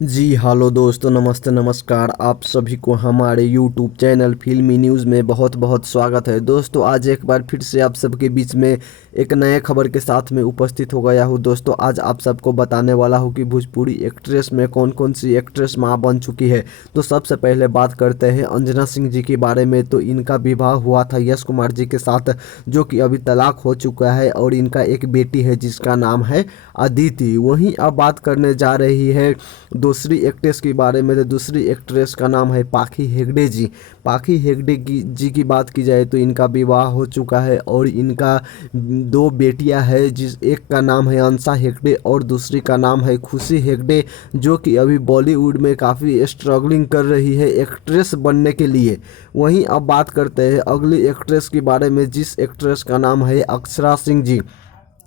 जी hello दोस्तों, नमस्ते नमस्कार। आप सभी को हमारे यूट्यूब चैनल फिल्मी न्यूज़ में बहुत बहुत स्वागत है। दोस्तों आज एक बार फिर से आप सबके बीच में एक नए खबर के साथ में उपस्थित हो गया हूँ। दोस्तों आज आप सबको बताने वाला हूँ कि भोजपुरी एक्ट्रेस में कौन कौन सी एक्ट्रेस माँ बन चुकी है। तो सबसे पहले बात करते हैं अंजना सिंह जी के बारे में। तो इनका विवाह हुआ था यश कुमार जी के साथ, जो कि अभी तलाक हो चुका है, और इनका एक बेटी है जिसका नाम है अदिति। वहीं अब बात करने जा रही है दूसरी एक्ट्रेस के बारे में। तो दूसरी एक्ट्रेस का नाम है पाखी हेगड़े जी। पाखी हेगड़े जी की बात की जाए तो इनका विवाह हो चुका है और इनका दो बेटियां हैं, जिस एक का नाम है अंशा हेगड़े और दूसरी का नाम है खुशी हेगड़े, जो कि अभी बॉलीवुड में काफ़ी स्ट्रगलिंग कर रही है एक्ट्रेस बनने के लिए। वहीं अब बात करते हैं अगली एक्ट्रेस के बारे में, जिस एक्ट्रेस का नाम है अक्षरा सिंह जी।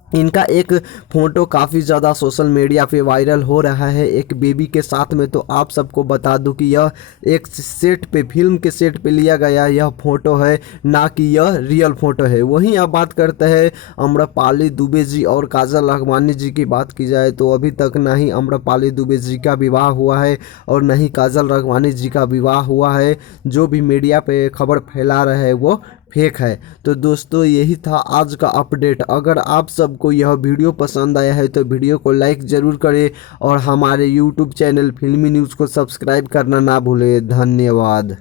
इनका एक फ़ोटो काफ़ी ज़्यादा सोशल मीडिया पे वायरल हो रहा है एक बेबी के साथ में। तो आप सबको बता दूं कि यह एक सेट पे, फिल्म के सेट पे लिया गया यह फ़ोटो है, ना कि यह रियल फ़ोटो है। वहीं अब बात करते हैं आम्रपाली दुबे जी और काजल राघवानी जी की। बात की जाए तो अभी तक ना ही आम्रपाली दुबे जी का विवाह हुआ है और न ही काजल राघवानी जी का विवाह हुआ है। जो भी मीडिया पे खबर फैला रहे हैं वो फेक है। तो दोस्तों यही था आज का अपडेट। अगर आप सबको यह वीडियो पसंद आया है तो वीडियो को लाइक ज़रूर करें और हमारे यूट्यूब चैनल फिल्मी न्यूज़ को सब्सक्राइब करना ना भूलें। धन्यवाद।